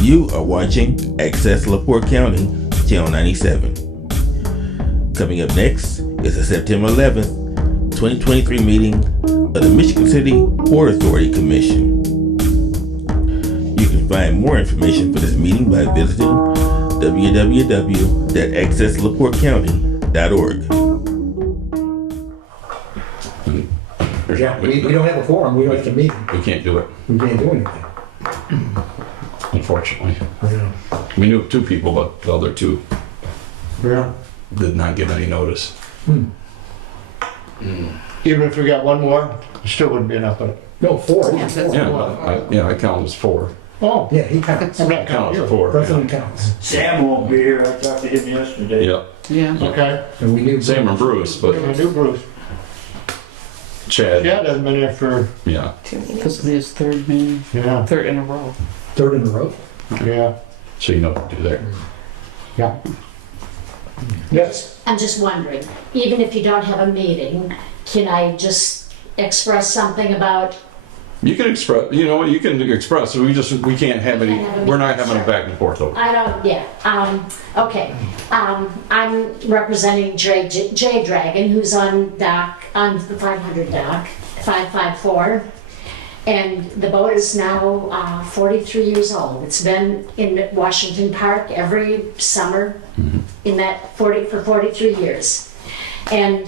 You are watching Access LaPorte County, Channel 97. Coming up next is the September 11th, 2023 meeting of the Michigan City Port Authority Commission. You can find more information for this meeting by visiting www.accesslaportecounty.org. Yeah, we don't have a forum, we don't have to meet. We can't do it, We can't do anything. unfortunately. Yeah. We knew of two people, but the other two Yeah. did not give any notice. Even if we got one more, it still wouldn't be enough, but. No, four. Yeah, I count as four. Oh, Yeah, he counts. I'm not I count counting as you. four. President counts. Sam won't be here. I talked to him yesterday. Yeah. Yeah. Okay. And we knew. Sam and Bruce, but I do Bruce. Chad, Chad hasn't been here for, yeah. This will be his third meeting, yeah, third in a row. Third in a row. yeah. So you know what to do there. Yeah. Yes. I'm just wondering, even if you don't have a meeting, can I just express something about, You can express, you can express, we can't have any, we're not having a back and forth over. I don't, yeah, okay. I'm representing J Dragon, who's on the 500 dock, 554. And the boat is now 43 years old. It's been in Washington Park every summer for 43 years. And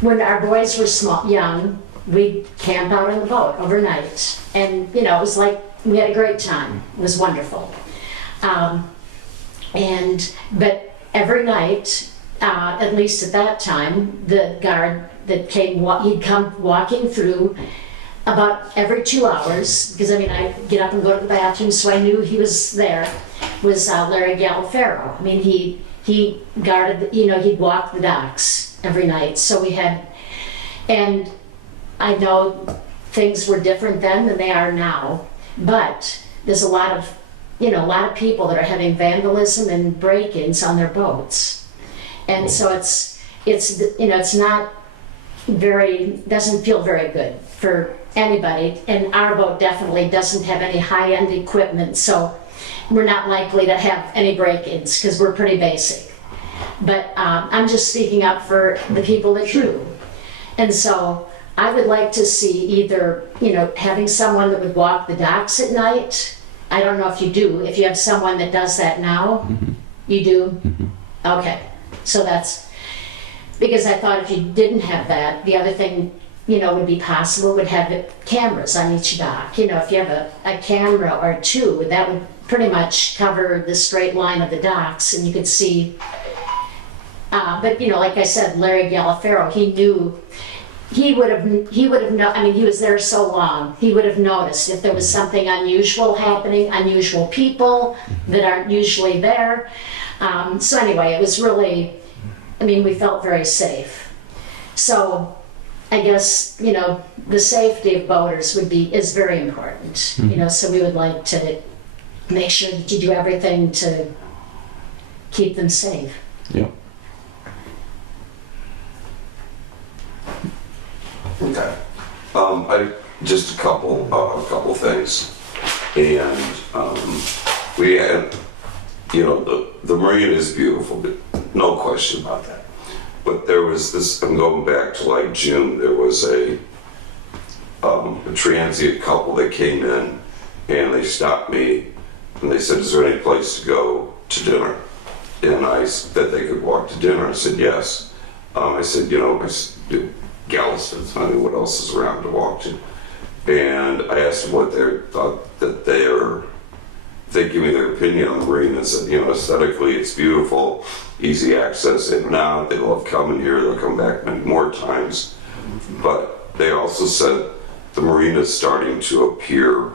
when our boys were young, we'd camp out on the boat overnight. And, it was like, we had a great time. It was wonderful. But every night, at least at that time, the guard that came, he'd come walking through about every 2 hours, because I'd get up and go to the bathroom, so I knew he was there, was Larry Galafero. He guarded, he'd walk the docks every night. So we had, and I know things were different then than they are now, but there's a lot of people that are having vandalism and break-ins on their boats. And so it's not doesn't feel very good for anybody, and our boat definitely doesn't have any high-end equipment, so we're not likely to have any break-ins because we're pretty basic. But I'm just speaking up for the people that do. And so I would like to see either, having someone that would walk the docks at night. I don't know if you do, if you have someone that does that now. You do? Okay, so that's, because I thought if you didn't have that, the other thing would be possible, would have cameras on each dock. If you have a camera or two, that would pretty much cover the straight line of the docks and you could see. But like I said, Larry Galafero, he would have known, he was there so long, he would have noticed if there was something unusual happening, unusual people that aren't usually there. So anyway, it was really, we felt very safe. So I guess, the safety of boaters is very important, so we would like to make sure that you do everything to keep them safe. Yeah. Okay. Just a couple things, and we had, the marina is beautiful, but no question about that. But there was this. I'm going back to like June. There was a transient couple that came in, and they stopped me, and they said, "Is there any place to go to dinner?" And that they could walk to dinner. I said yes. I said, Galveston, what else is around to walk to? And I asked them what they thought that they give me their opinion on the marina, and said, aesthetically it's beautiful, easy access in and out, they love coming here, they'll come back many more times. But they also said the marina is starting to appear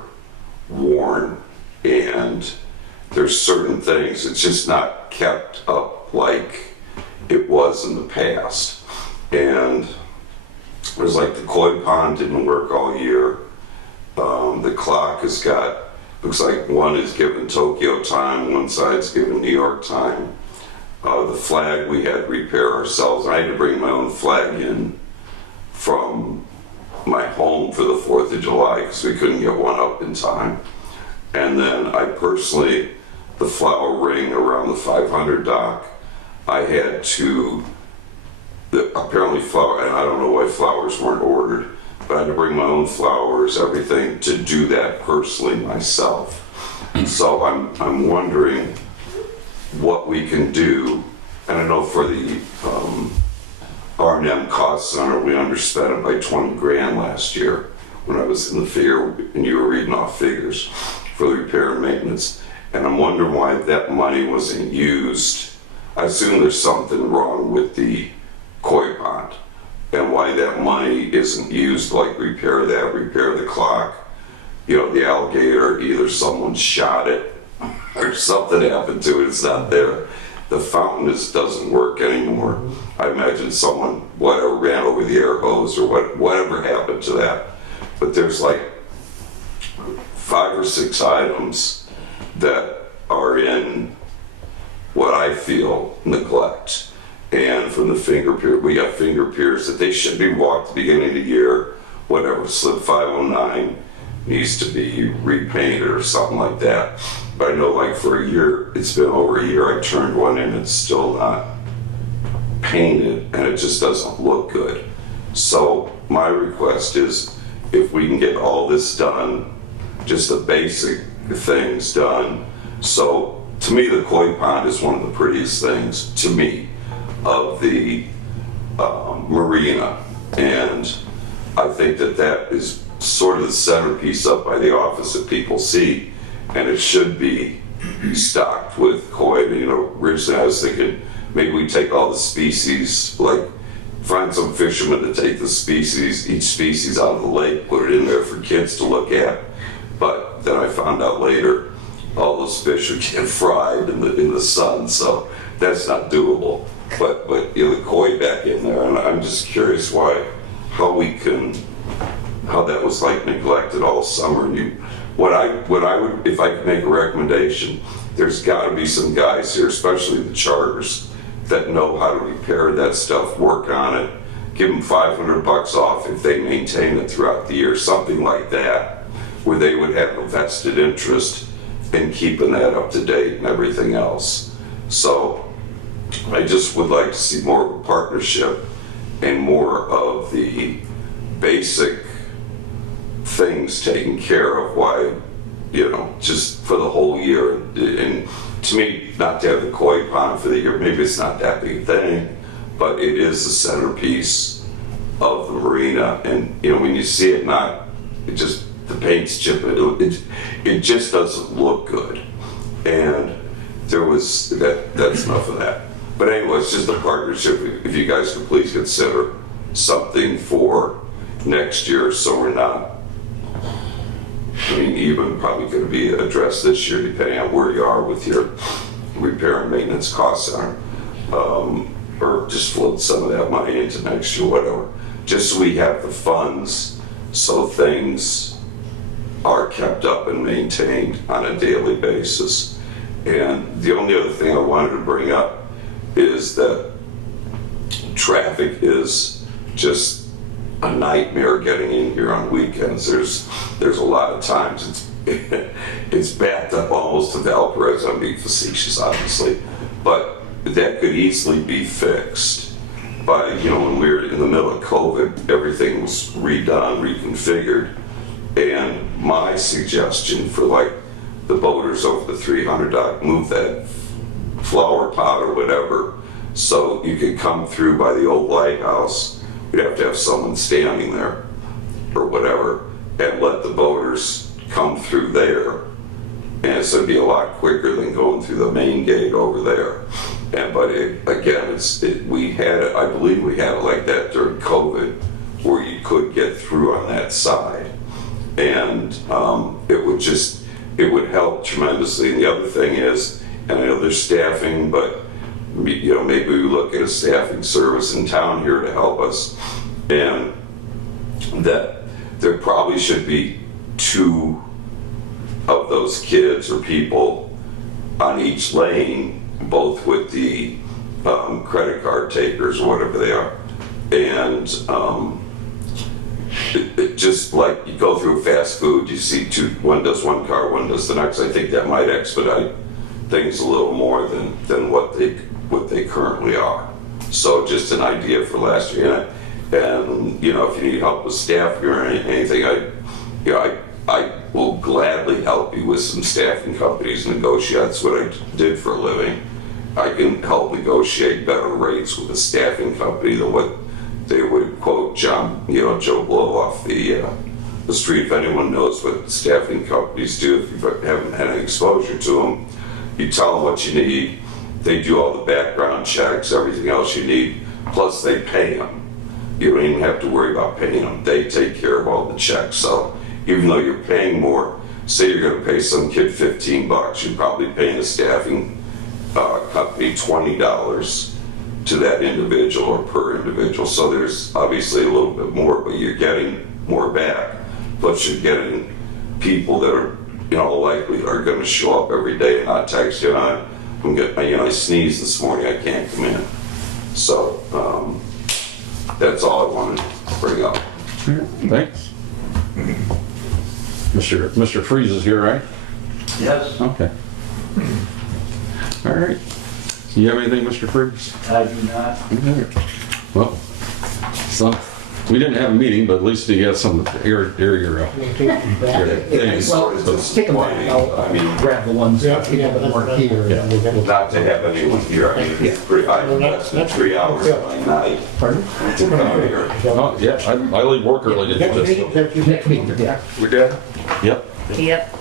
worn, and there's certain things, it's just not kept up like it was in the past. And it was like the koi pond didn't work all year. The clock looks like one is given Tokyo time, one side's given New York time. The flag we had to repair ourselves. I had to bring my own flag in from my home for the 4th of July because we couldn't get one up in time. And then I personally, the flower ring around the 500 dock, I had to, apparently flower, and I don't know why flowers weren't ordered, but I had to bring my own flowers, everything, to do that personally myself. So I'm wondering what we can do. And I know for the R&M cost center, we underspent it by 20 grand last year when I was in the figure, and you were reading off figures for the repair and maintenance. And I'm wondering why that money wasn't used. I assume there's something wrong with the koi pond, and why that money isn't used, like repair that, repair the clock. You know, the alligator, either someone shot it or something happened to it, it's not there. The fountain doesn't work anymore. I imagine someone, whatever, ran over the air hose or whatever happened to that. But there's like 5 or 6 items that are in what I feel neglect. And from the finger pier, we got finger piers that they should be walked at the beginning of the year, whatever, slip 509 needs to be repainted or something like that. But I know, like, for a year, it's been over a year, I turned one in, it's still not painted, and it just doesn't look good. So my request is, if we can get all this done, just the basic things done. So to me, the koi pond is one of the prettiest things, to me, of the marina. And I think that that is sort of the centerpiece up by the office that people see, and it should be stocked with koi. You know, originally I was thinking maybe we take all the species, like find some fishermen to take the species, each species out of the lake, put it in there for kids to look at. But then I found out later all those fish would get fried in the sun, so that's not doable. But you know, the koi back in there, and I'm just curious how that was like neglected all summer. And what I would, if I could make a recommendation, there's got to be some guys here, especially the charters, that know how to repair that stuff, work on it, give them $500 off if they maintain it throughout the year, something like that, where they would have a vested interest in keeping that up to date and everything else. So I just would like to see more of a partnership and more of the basic things taken care of, why, you know, just for the whole year. And to me, not to have the koi pond for the year, maybe it's not that big a thing, but it is the centerpiece of the marina. And you know, when you see it, the paint's chipping, it just doesn't look good. And that's enough of that. But anyway, it's just a partnership. If you guys could please consider something for next year, so we're not, I mean, even probably going to be addressed this year, depending on where you are with your repair and maintenance cost center, or just float some of that money into next year, whatever. Just so we have the funds, so things are kept up and maintained on a daily basis. And the only other thing I wanted to bring up is that traffic is just a nightmare getting in here on weekends. There's a lot of times it's backed up almost to Valparaiso. I'm being facetious, obviously, but that could easily be fixed by, you know, when we were in the middle of COVID, everything was redone, reconfigured. And my suggestion for, like, the boaters over the 300 dock, move that flower pot or whatever, so you could come through by the old lighthouse. You'd have to have someone standing there or whatever, and let the boaters come through there. And so it'd be a lot quicker than going through the main gate over there. We had it, I believe we had it like that during COVID, where you could get through on that side. And it would help tremendously. And the other thing is, and I know there's staffing, but you know, maybe we look at a staffing service in town here to help us, and that there probably should be 2 of those kids or people on each lane, both with the credit card takers or whatever they are. And it just like you go through fast food, you see one does one car, one does the next. I think that might expedite things a little more than what they currently are. So just an idea for last year. And you know, if you need help with staffing or anything, I will gladly help you with some staffing companies negotiate. That's what I did for a living. I can help negotiate better rates with a staffing company than what they would quote Joe Blow off the street. If anyone knows what staffing companies do, if you haven't had any exposure to them, you tell them what you need. They do all the background checks, everything else you need, plus they pay them. You don't even have to worry about paying them. They take care of all the checks. So even though you're paying more, say you're going to pay some kid $15, you're probably paying a staffing company $20 to that individual or per individual. So there's obviously a little bit more, but you're getting more back. Plus you're getting people that are, likely are going to show up every day and not text you. I sneezed this morning, I can't come in. So that's all I wanted to bring up. Thanks. Mr. Freeze is here, right? Yes, Okay. All right. Do you have anything, Mr. Freeze? I do not. Well, we didn't have a meeting, but at least you got some air your things. Well, take them back. I'll grab the ones Yeah, people yeah, that weren't here. Yeah. And we'll get Not to have anyone here, I mean, it's pretty high investment, 3 hours of my night Pardon? to come here. Oh, yeah, I leave work early to Next do meeting, this. next meeting, yeah. We did? Yep. Yep.